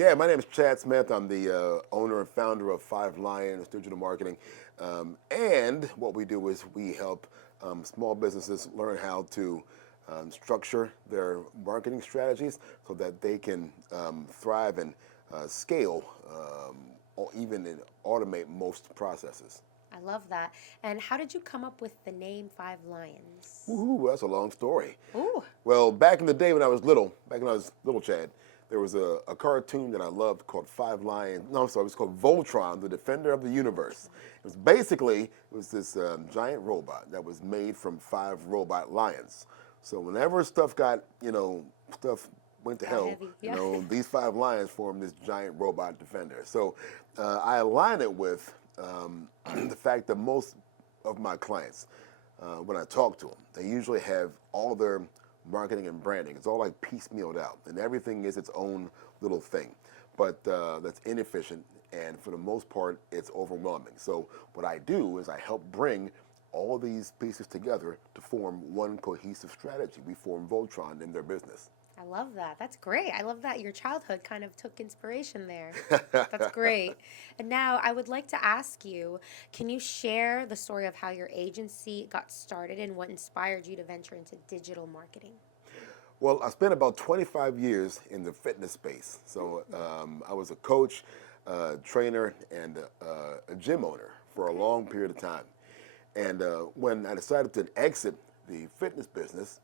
Yeah, my name is Chad Smith. I'm the owner and founder of Five Lions Digital Marketing. And what we do is we help small businesses learn how to structure their marketing strategies so that they can thrive and scale or even automate most processes. I love that. And how did you come up with the name Five Lions? Woohoo, that's a long story. Ooh, Well, back in the day when I was little, back when I was little Chad, there was a cartoon that I loved called Five Lions. No, I'm sorry, it was called Voltron, the Defender of the Universe. It was this giant robot that was made from five robot lions. So whenever stuff got, stuff went to got hell, heavy. Yeah. these five lions formed this giant robot defender. So I align it with the fact that most of my clients, when I talk to them, they usually have all their marketing and branding. It's all like piecemealed out, and everything is its own little thing. But that's inefficient, and for the most part, it's overwhelming. So what I do is I help bring all these pieces together to form one cohesive strategy. We form Voltron in their business. I love that. That's great. I love that your childhood kind of took inspiration there. That's great. And now I would like to ask you, can you share the story of how your agency got started and what inspired you to venture into digital marketing? Well, I spent about 25 years in the fitness space. So I was a coach, trainer, and a gym owner for a long period of time. And when I decided to exit the fitness business,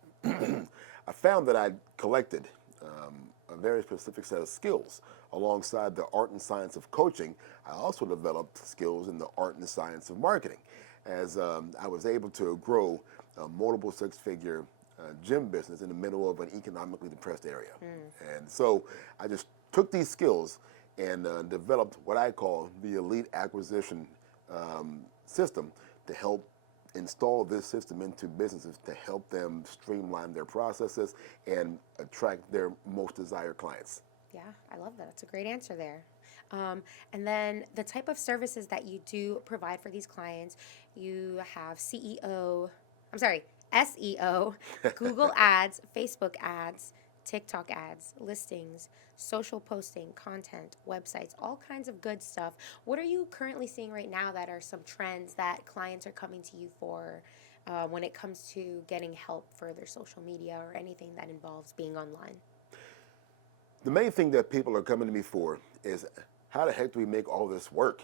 I found that I'd collected a very specific set of skills. Alongside the art and science of coaching, I also developed skills in the art and science of marketing, as I was able to grow a multiple six-figure gym business in the middle of an economically depressed area. And so I just took these skills and developed what I call the elite acquisition system to help install this system into businesses to help them streamline their processes and attract their most desired clients. Yeah, I love that. That's a great answer there. And then the type of services that you do provide for these clients, you have SEO, Google ads, Facebook ads, TikTok ads, listings, social posting, content, websites, all kinds of good stuff. What are you currently seeing right now that are some trends that clients are coming to you for when it comes to getting help for their social media or anything that involves being online? The main thing that people are coming to me for is how the heck do we make all this work?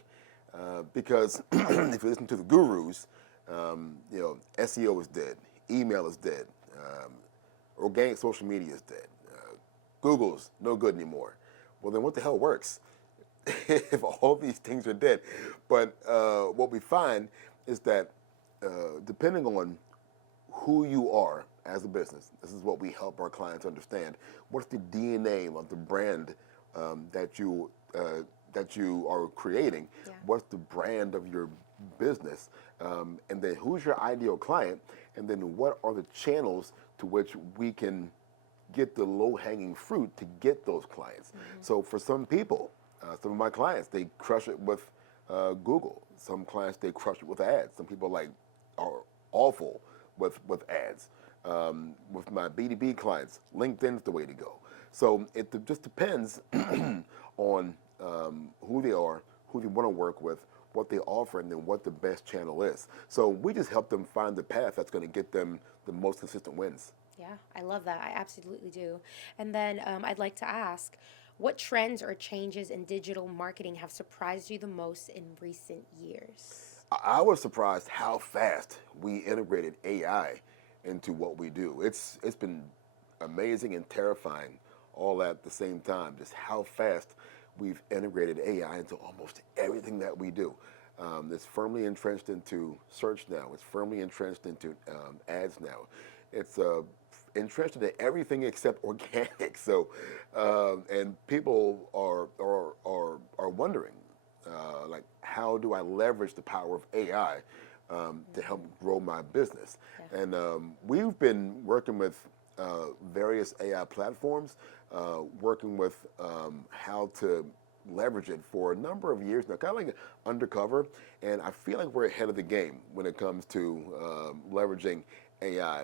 Because if you listen to the gurus, SEO is dead, email is dead, organic social media is dead, Google's no good anymore. Well, then what the hell works if all these things are dead? But what we find is that depending on who you are as a business, this is what we help our clients understand. What's the DNA of the brand that you are creating? Yeah. What's the brand of your business? And then who's your ideal client? And then what are the channels to which we can get the low-hanging fruit to get those clients? So for some people, some of my clients, they crush it with Google. Some clients, they crush it with ads. Some people are awful with ads. With my B2B clients, LinkedIn's the way to go. So it just depends on who they are, who they want to work with, what they offer, and then what the best channel is. So we just help them find the path that's going to get them the most consistent wins. Yeah, I love that. I absolutely do. And then I'd like to ask, what trends or changes in digital marketing have surprised you the most in recent years? I was surprised how fast we integrated AI into what we do. It's been amazing and terrifying all at the same time, just how fast we've integrated AI into almost everything that we do. It's firmly entrenched into search now. It's firmly entrenched into ads now. It's entrenched into everything except organic. So, and people are wondering, like, how do I leverage the power of AI to help grow my business? Yeah. And we've been working with various AI platforms, working with how to leverage it for a number of years now, kind of like undercover. And I feel like we're ahead of the game when it comes to leveraging AI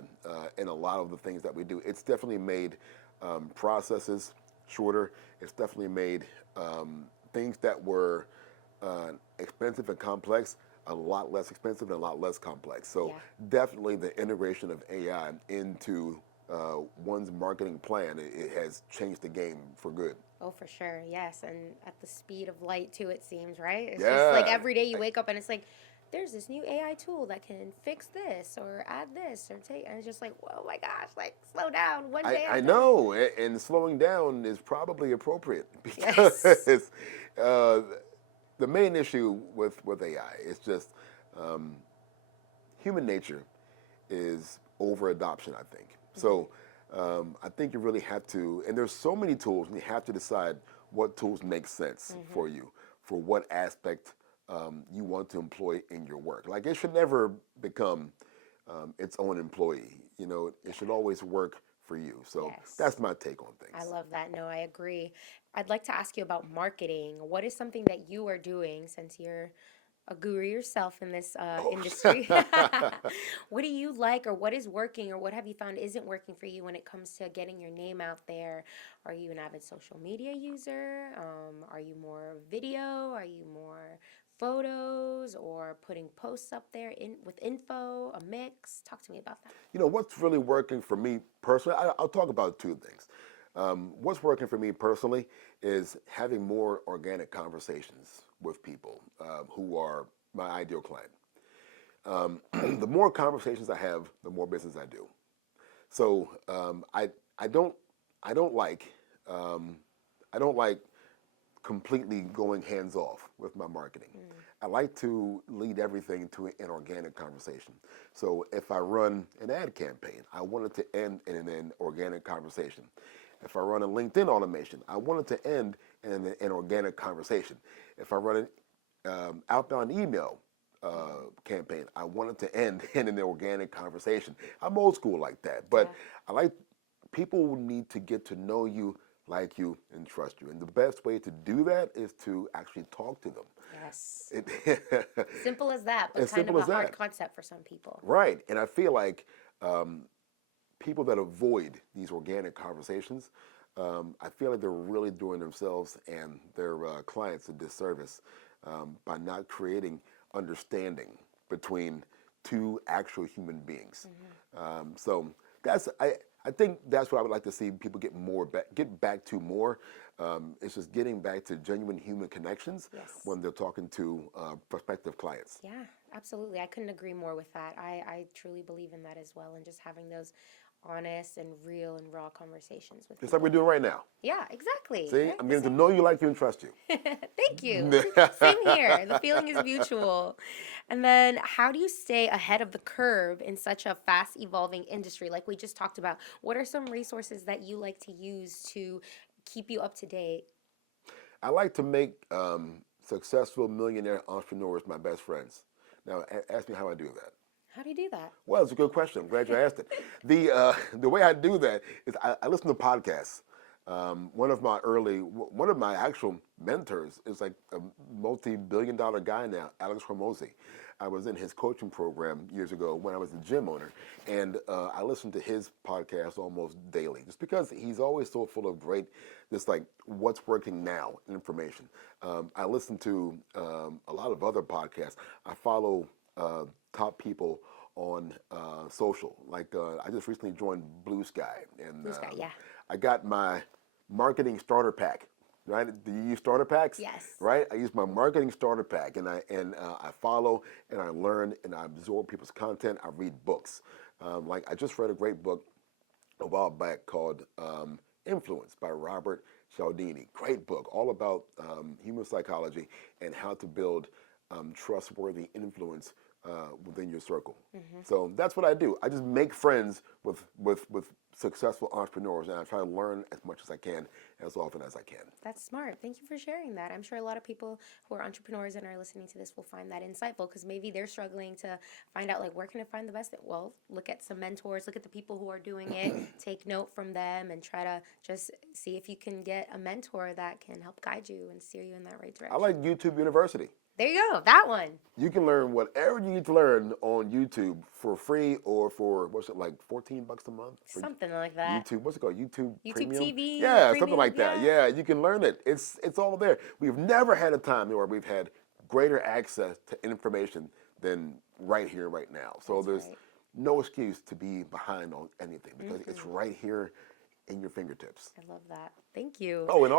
in a lot of the things that we do. It's definitely made processes shorter. It's definitely made things that were expensive and complex a lot less expensive and a lot less complex. So Yeah. definitely the integration of AI into one's marketing plan, it has changed the game for good. Oh, for sure. Yes. And at the speed of light, too, it seems, right? It's just like Yeah. every day you wake up and it's like, there's this new AI tool that can fix this or add this or take, and it's just like, oh my gosh, like slow down one day I at a time. know, and slowing down is probably appropriate Yes. because uh, the main issue with AI is just um, human nature is over adoption, I think. Hmm. So I think you really have to, and there's so many tools, and you have to decide what tools make sense Hmm. for you, for what aspect you want to employ in your work. Like it should never become its own employee. You know, it should always work for you. So Yes. that's my take on I things. love that. No, I agree. I'd like to ask you about marketing. What is something that you are doing since you're a guru yourself in this Oh. industry? What do you like, or what is working, or what have you found isn't working for you when it comes to getting your name out there? Are you an avid social media user? Are you more video? Are you more photos, or putting posts up there with info? A mix? Talk to me about that. You know, what's really working for me personally, I'll talk about two things. What's working for me personally is having more organic conversations with people who are my ideal client. The more conversations I have, the more business I do. So I don't I don't like um, I don't like completely going hands off with my marketing. Mm. I like to lead everything to an organic conversation. So if I run an ad campaign, I want it to end in an organic conversation. If I run a LinkedIn automation, I want it to end in an organic conversation. If I run an outbound email campaign, I want it to end in an organic conversation. I'm old school like that, but Yeah. I like people need to get to know you, like you, and trust you. And the best way to do that is to actually talk to them. Yes. It, Simple as that, but as kind of simple a as hard that. concept for some people. Right. And I feel like people that avoid these organic conversations, I feel like they're really doing themselves and their clients a disservice by not creating understanding between two actual human beings. Hmm. So that's I think that's what I would like to see people get back to more. It's just getting back to genuine human connections Yes. when they're talking to prospective clients. Yeah, absolutely. I couldn't agree more with that. I truly believe in that as well, and just having those honest and real and raw conversations with Just like we're people. doing right now. Yeah, exactly. See, Right? I'm The getting to same. know you, like you, and trust you. Thank you. Same here. The feeling is mutual. And then, how do you stay ahead of the curve in such a fast evolving industry like we just talked about? What are some resources that you like to use to keep you up to date? I like to make successful millionaire entrepreneurs my best friends. Now, ask me how I do that. How do you do that? Well, it's a good question. I'm glad you asked it. The way I do that is I listen to podcasts. One of my actual mentors is like a multi-billion-dollar guy now, Alex Hormozi. I was in his coaching program years ago when I was a gym owner, and I listened to his podcast almost daily, just because he's always so full of great, just like what's working now information. I listen to a lot of other podcasts. I follow top people on social. Like I just recently joined Blue Sky, and Blue Sky, yeah. I got my marketing starter pack. Right? Do you use starter packs? Yes. Right? I use my marketing starter pack, and I follow and I learn and I absorb people's content. I read books. Like I just read a great book a while back called Influence by Robert Cialdini. Great book, all about human psychology and how to build trustworthy influence within your circle. Hmm. So that's what I do. I just make friends with successful entrepreneurs, and I try to learn as much as I can, as often as I can. That's smart. Thank you for sharing that. I'm sure a lot of people who are entrepreneurs and are listening to this will find that insightful, because maybe they're struggling to find out, like, where can I find the best? Well, look at some mentors, look at the people who are doing it, take note from them, and try to just see if you can get a mentor that can help guide you and steer you in that right I direction. like YouTube University. There you go. That one. You can learn whatever you need to learn on YouTube for free or for, what's it, like $14 a month? For Something like that. YouTube, what's it called? YouTube YouTube Premium? TV. Yeah, something Premium, like that. yeah. Yeah, you can learn it. It's all there. We've never had a time where we've had greater access to information than right here, right now. So That's there's right. no excuse to be behind on anything because it's right here in your fingertips. I love that. Thank you. Oh, and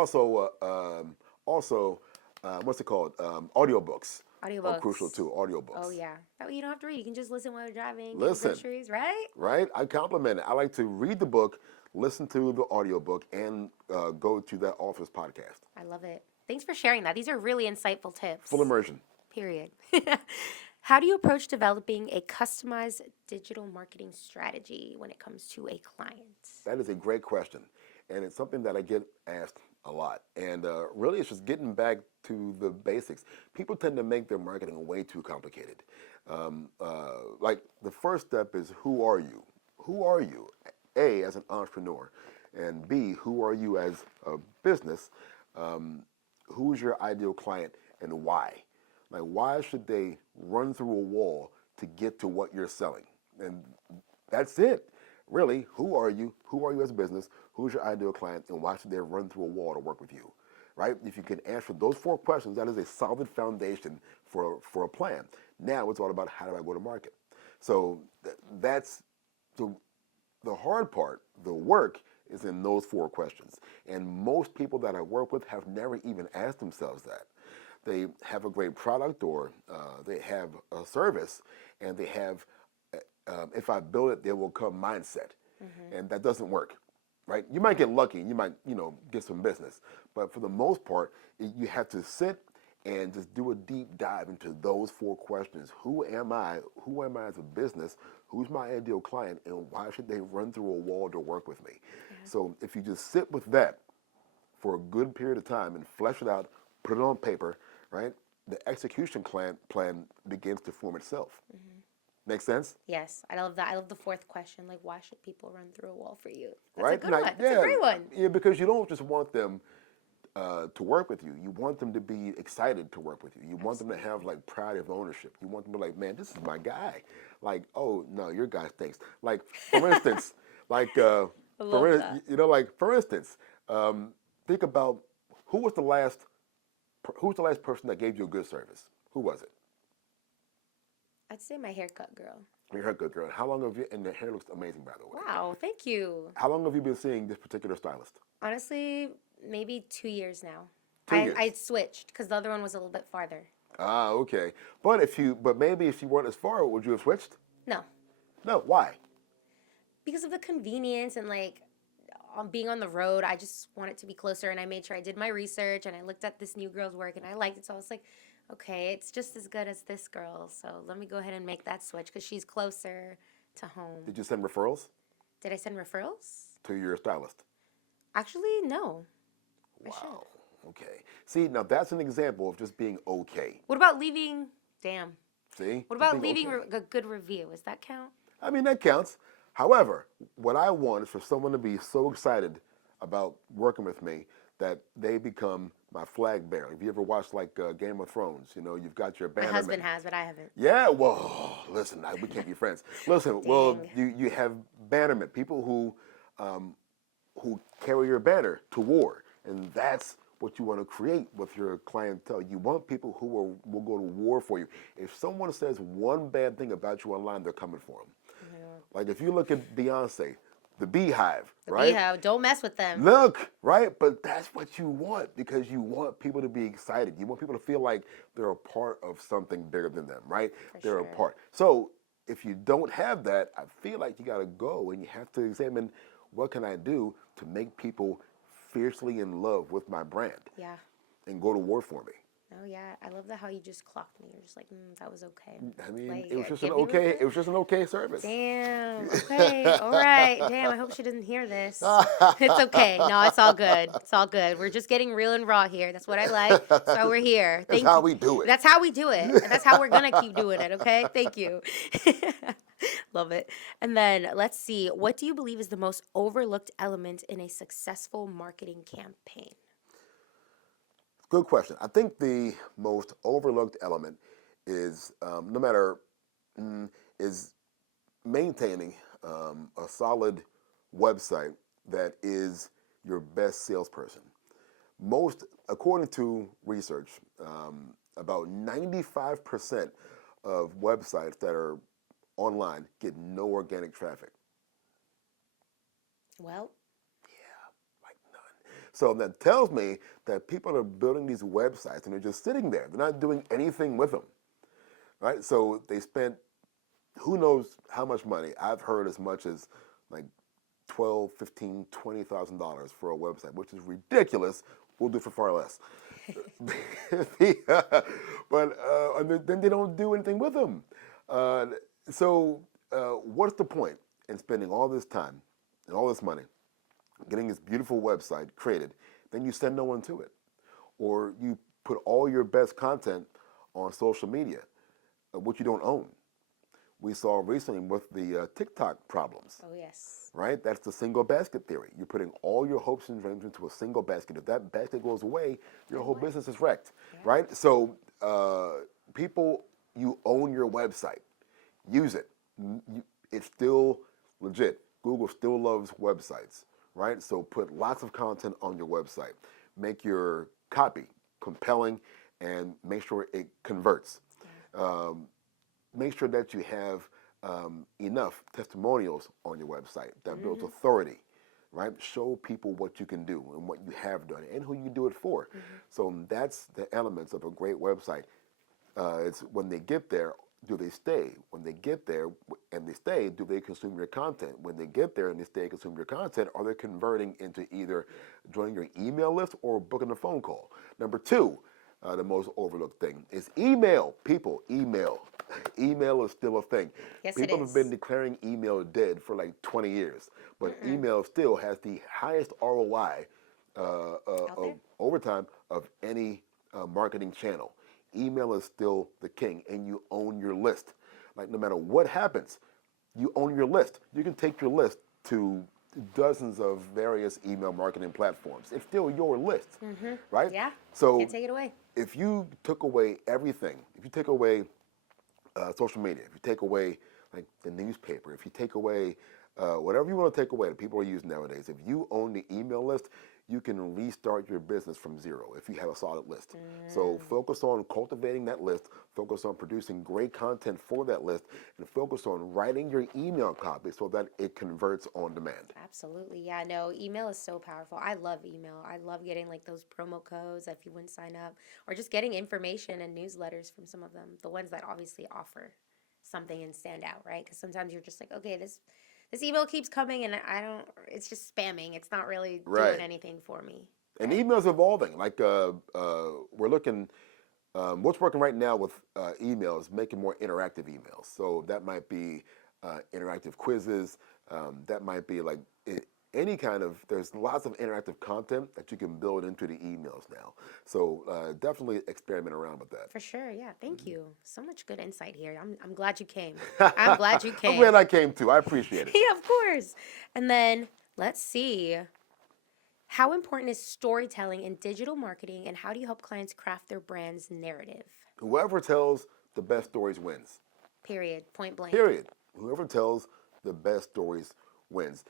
what's it called? Audiobooks are crucial Audiobooks. too. Audiobooks. Oh yeah. That way you don't have to read. You can just listen while you're driving, getting Listen. groceries, right? Right? I compliment it. I like to read the book, listen to the audiobook, and go to that author's podcast. I love it. Thanks for sharing that. These are really insightful tips. Full immersion. Period. How do you approach developing a customized digital marketing strategy when it comes to a client? That is a great question. And it's something that I get asked a lot. And really, it's just getting back to the basics. People tend to make their marketing way too complicated. Like the first step is, who are you? Who are you? A, as an entrepreneur. And B, who are you as a business? Who's your ideal client and why? Like, why should they run through a wall to get to what you're selling? And that's it. Really, who are you? Who are you as a business? Who's your ideal client? And why should they run through a wall to work with you? Right? If you can answer those 4 questions, that is a solid foundation for a plan. Now it's all about, how do I go to market? So that's the hard part. The work is in those 4 questions. And most people that I work with have never even asked themselves that. They have a great product, or they have a service, and they have, if I build it, there will come mindset. And that doesn't work, right? You might get lucky, you might, get some business. But for the most part, you have to sit and just do a deep dive into those 4 questions. Who am I? Who am I as a business? Who's my ideal client? And why should they run through a wall to work with me? So if you just sit with that for a good period of time and flesh it out, put it on paper, right? The execution plan begins to form itself. Make sense? Yes, I love that. I love the 4th question. Like, why should people run through a wall for you? That's Right? a good Like, one. That's a great one. Yeah, because you don't just want them to work with you. You want them to be excited to work with you. You want them to have like pride of ownership. You want them to be like, man, this is my guy. Like, oh no, your guy stinks. Like, for instance, like for instance, think about who was the last person that gave you a good service? Who was it? I'd say my haircut girl. Your haircut girl. How long have you? And the hair looks amazing, by the way. Wow, thank you. How long have you been seeing this particular stylist? Honestly, maybe 2 years now. 2 years. I switched because the other one was a little bit farther. Ah, okay. But maybe if you weren't as far, would you have switched? No, No. Why? because of the convenience and like being on the road. I just want it to be closer, and I made sure I did my research and I looked at this new girl's work and I liked it. So I was like, okay, it's just as good as this girl. So let me go ahead and make that switch because she's closer to home. Did you send referrals Did I send referrals? to your stylist? Actually, no. I should. Wow. Okay. See, now that's an example of just being okay. What about leaving? Damn. See? What Just about being leaving okay. a good review? Does that count? I mean, that counts. However, what I want is for someone to be so excited about working with me that they become my flag bearer. Have you ever watched like Game of Thrones? You've got your My bannerman. husband has, but I haven't. Yeah, well, listen, we can't be friends. Listen, well, Dang. you have bannermen, people who carry your banner to war, and that's what you want to create with your clientele. You want people who will go to war for you. If someone says one bad thing about you online, they're coming for them. Like if you look at Beyonce, the Beehive, right? Beehive, don't mess with them. Look, right? But that's what you want because you want people to be excited. You want people to feel like they're a part of something bigger than them, right? They're a part. So if you don't have that, I feel like you got to go and you have to examine what can I do to make people fiercely in love with my brand Yeah. and go to war for me. Oh yeah, I love that how you just clocked me. You're just like, that was okay. I mean, Like, it was just give an me okay. respect. It was just an okay service. Damn. Okay. All right. Damn. I hope she doesn't hear this. It's okay. No, it's all good. It's all good. We're just getting real and raw here. That's what I like. That's why we're here. That's how we do it. That's how we do it. And that's how we're gonna keep doing it. Okay. Thank you. Love it. And then let's see. What do you believe is the most overlooked element in a successful marketing campaign? Good question. I think the most overlooked element is no matter is maintaining a solid website that is your best salesperson. Most, according to research, about 95% of websites that are online get no organic traffic. Well, Like none. So that tells me that people are building these websites and they're just sitting there. They're not doing anything with them, right? So they spent who knows how much money. I've heard as much as like 12, 15, $20,000 for a website, which is ridiculous. We'll do it for far less. But then they don't do anything with them. Uh, so what's the point in spending all this time and all this money getting this beautiful website created, then you send no one to it? Or you put all your best content on social media, which you don't own. We saw recently with the TikTok problems. oh yes. Right? That's the single basket theory. You're putting all your hopes and dreams into a single basket. If that basket goes away, your whole business is wrecked. Yeah. Right? So, people, you own your website. Use it. It's still legit. Google still loves websites. Right? So, put lots of content on your website. Make your copy compelling and make sure it converts. Make sure that you have enough testimonials on your website that builds authority, right? Show people what you can do and what you have done and who you do it for. So that's the elements of a great website. It's when they get there, do they stay? When they get there and they stay, do they consume your content? When they get there and they stay and consume your content, are they converting into either joining your email list or booking a phone call? Number two, the most overlooked thing is email. People, email. Email is still a thing. Yes, People it have is. been declaring email dead for like 20 years, but email still has the highest ROI of over time of any marketing channel. Email is still the king, and you own your list. Like no matter what happens, you own your list. You can take your list to dozens of various email marketing platforms. It's still your list, right? Yeah. So Can't take it away. if you took away everything, if you take away social media, if you take away like the newspaper, if you take away whatever you want to take away that people are using nowadays, if you own the email list, you can restart your business from zero if you have a solid list. So focus on cultivating that list, focus on producing great content for that list, and focus on writing your email copy so that it converts on demand. Absolutely. Yeah, no, email is so powerful. I love email. I love getting like those promo codes if you wouldn't sign up or just getting information and newsletters from some of them, the ones that obviously offer something and stand out, right? Because sometimes you're just like, okay, this email keeps coming and I don't, it's just spamming. It's not really Right. doing anything for me. And email's evolving. Like we're looking, what's working right now with email is making more interactive emails. So that might be interactive quizzes. That might be like any kind of. There's lots of interactive content that you can build into the emails now. So definitely experiment around with that. For sure, yeah. Thank you. So much good insight here. I'm glad you came. I'm glad you I'm came. glad I came too. I appreciate it. Yeah, of course. And then let's see. How important is storytelling in digital marketing and how do you help clients craft their brand's narrative? Whoever tells the best stories wins. Period. Point blank. Period. Whoever tells the best stories wins.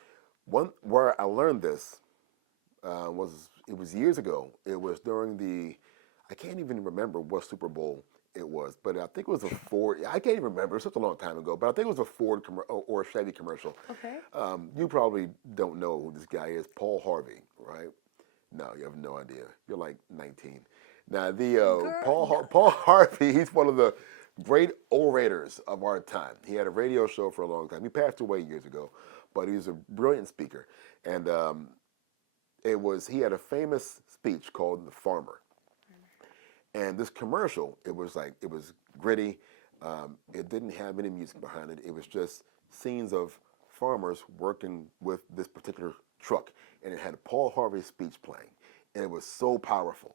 One where I learned this it was years ago. It was during the I can't even remember what Super Bowl it was, but I think it was a Ford. I can't even remember. It's such a long time ago, but I think it was a Ford or a Chevy commercial. Okay. You probably don't know who this guy is, Paul Harvey, right? No, you have no idea. You're like 19. Now the Paul Harvey, he's one of the great orators of our time. He had a radio show for a long time. He passed away years ago, but he was a brilliant speaker, and he had a famous speech called "The Farmer." And this commercial, it was gritty. It didn't have any music behind it. It was just scenes of farmers working with this particular truck. And it had Paul Harvey's speech playing. And it was so powerful.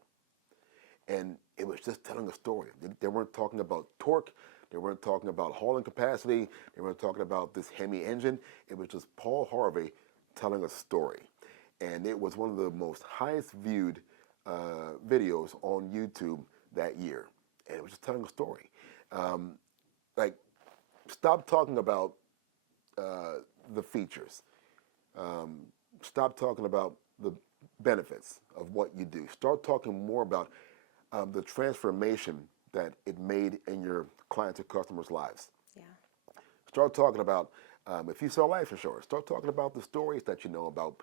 And it was just telling a story. They weren't talking about torque. They weren't talking about hauling capacity. They weren't talking about this Hemi engine. It was just Paul Harvey telling a story. And it was one of the most highest viewed videos on YouTube that year, and it was just telling a story. Like, stop talking about the features. Stop talking about the benefits of what you do. Start talking more about the transformation that it made in your clients' and customers' lives. Yeah. Start talking about if you sell life insurance. Start talking about the stories that you know about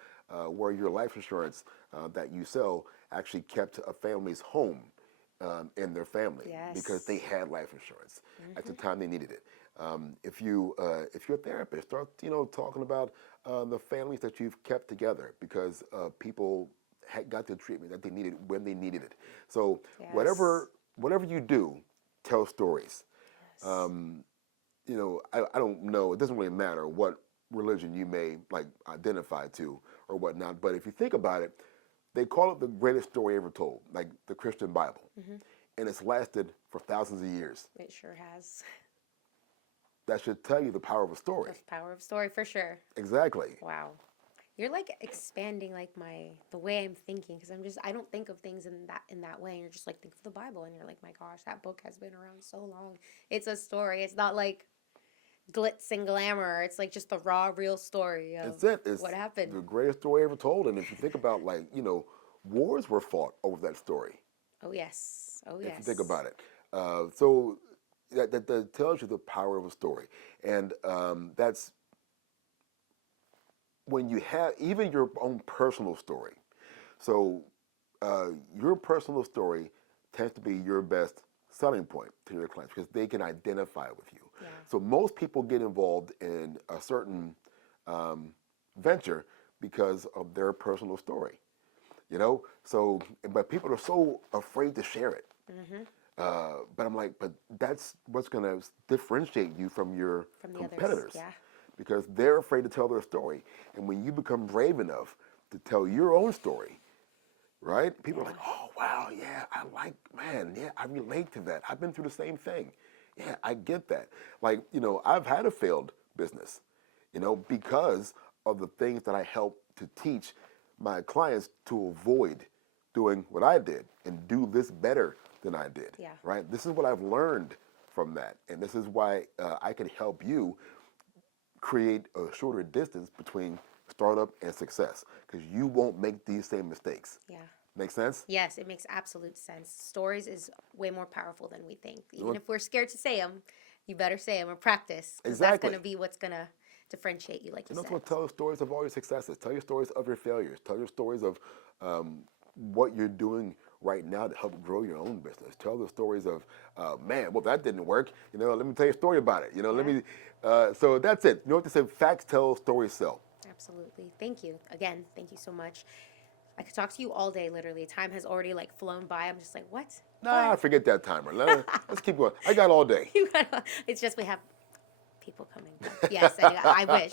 where your life insurance that you sell actually kept a family's home in their family because they Yes. had life insurance at the time they needed it. If you're a therapist, start talking about the families that you've kept together because people had got the treatment that they needed when they needed it. So Yes. whatever you do, tell stories. Yes. I don't know. It doesn't really matter what religion you may like identify to or whatnot. But if you think about it, they call it the greatest story ever told, like the Christian Bible, and it's lasted for thousands of years. It sure has. That should tell you the power of a The story. power of story for sure. Exactly. Wow. You're like expanding like the way I'm thinking because I don't think of things in that way and you're just like think of the Bible and you're like my gosh that book has been around so long. It's a story. It's not like glitz and glamour. It's like just the raw real story of It's it. It's what happened. the greatest story ever told. And if you think about like wars were fought over that story. Oh yes. Oh If you think yes. about it, so that tells you the power of a story, and that's when you have even your own personal story. So your personal story tends to be your best selling point to your clients because they can identify with you. Yeah. So most people get involved in a certain um, venture because of their personal story. So but people are so afraid to share it. Mm-hmm. But I'm like, but that's what's going to differentiate you from your From the others. competitors Yeah. because they're afraid to tell their story. And when you become brave enough to tell your own story, right? People are Yeah. like, oh, wow, yeah, man, yeah, I relate to that. I've been through the same thing. Yeah, I get that. Like, I've had a failed business, because of the things that I help to teach my clients to avoid doing what I did and do this better than I did, Yeah. right? This is what I've learned from that. And this is why I can help you create a shorter distance between startup and success because you won't make these same mistakes. Yeah. Make sense? Yes, it makes absolute sense. Stories is way more powerful than we think. Even Look, if we're scared to say them, you better say them or practice because that's going to exactly. be what's going to differentiate you, like you And that's said. what tell stories of all your successes. Tell your stories of your failures. Tell your stories of what you're doing right now to help grow your own business. Tell the stories of, man, well, that didn't work. Let me tell you a story about it. Let Yeah. me. So that's it. You know what they say? Facts tell, stories sell. Absolutely. Thank you. Again, thank you so much. I could talk to you all day, literally. Time has already like flown by. I'm just like, what? Nah, But forget that timer. Let's keep going. I got all day. it's just we have people coming. But yes, anyway, I wish.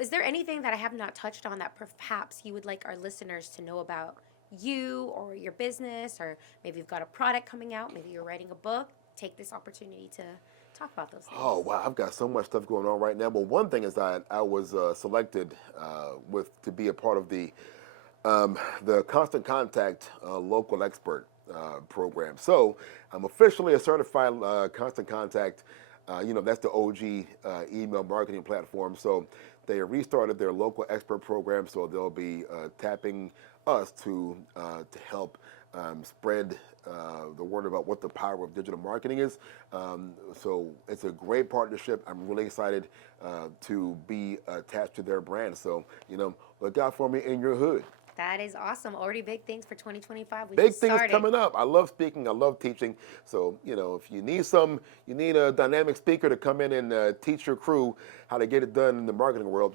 Is there anything that I have not touched on that perhaps you would like our listeners to know about you or your business, or maybe you've got a product coming out, maybe you're writing a book? Take this opportunity to talk about those things. Oh wow, I've got so much stuff going on right now. But one thing is that I was selected to be a part of the Constant Contact Local Expert program. So I'm officially a certified Constant Contact. That's the OG email marketing platform. So they restarted their local expert program. So they'll be tapping us to help spread the word about what the power of digital marketing is. So it's a great partnership. I'm really excited to be attached to their brand. So look out for me in your hood. That is awesome. Already big things for 2025. We Big just things started. coming up. I love speaking. I love teaching. So, if you need a dynamic speaker to come in and teach your crew how to get it done in the marketing world,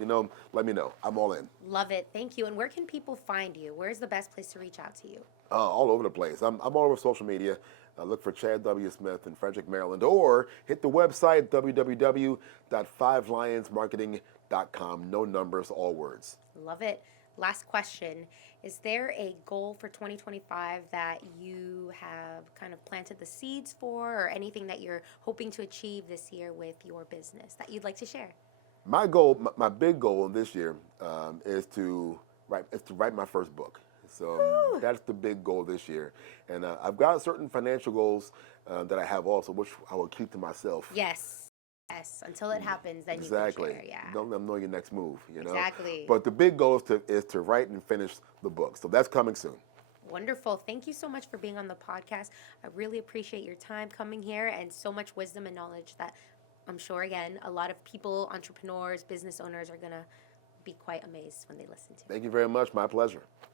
let me know. I'm all in. Love it. Thank you. And where can people find you? Where's the best place to reach out to you? All over the place. I'm all over social media. Look for Chad W. Smith in Frederick, Maryland, or hit the website www.5lionsmarketing.com. No numbers, all words. Love it. Last question. Is there a goal for 2025 that you have kind of planted the seeds for, or anything that you're hoping to achieve this year with your business that you'd like to share? My goal, my big goal this year, is to write my first book. So that's the big goal this year. And I've got certain financial goals that I have also, which I will keep to myself. Yes. Yes. Until it happens, then you Exactly. can share. Yeah. Don't let them know your next move, you know? Exactly. But the big goal is to write and finish the book. So that's coming soon. Wonderful. Thank you so much for being on the podcast. I really appreciate your time coming here and so much wisdom and knowledge that I'm sure, again, a lot of people, entrepreneurs, business owners are going to be quite amazed when they listen to. Thank you very much. My pleasure.